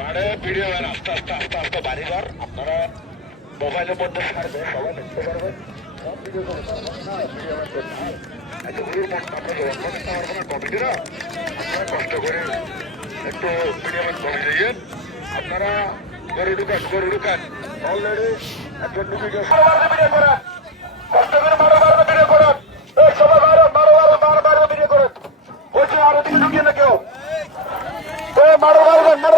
মারে ভিডিও আস্তে আস্তে আস্তে আস্তে বাড়িঘর আপনারা মোবাইলের মধ্যে ছাড়বে সবাই দেখতে পারবেন সব ভিডিও করে ভিডিও এত গুরুর মন আপনাদের অন্য করতে পারবো না কমিটিরা আপনারা কষ্ট করে একটু ভিডিও কমে যাইয়েন আপনারা গরু ঢুকান অলরেডি একজন ভিডিও ভিডিও করেন কষ্ট করে মারো ভিডিও করেন সবাই মারো ভিডিও করেন বলছি আরো দিকে ঢুকিয়ে না কেউ মারো মার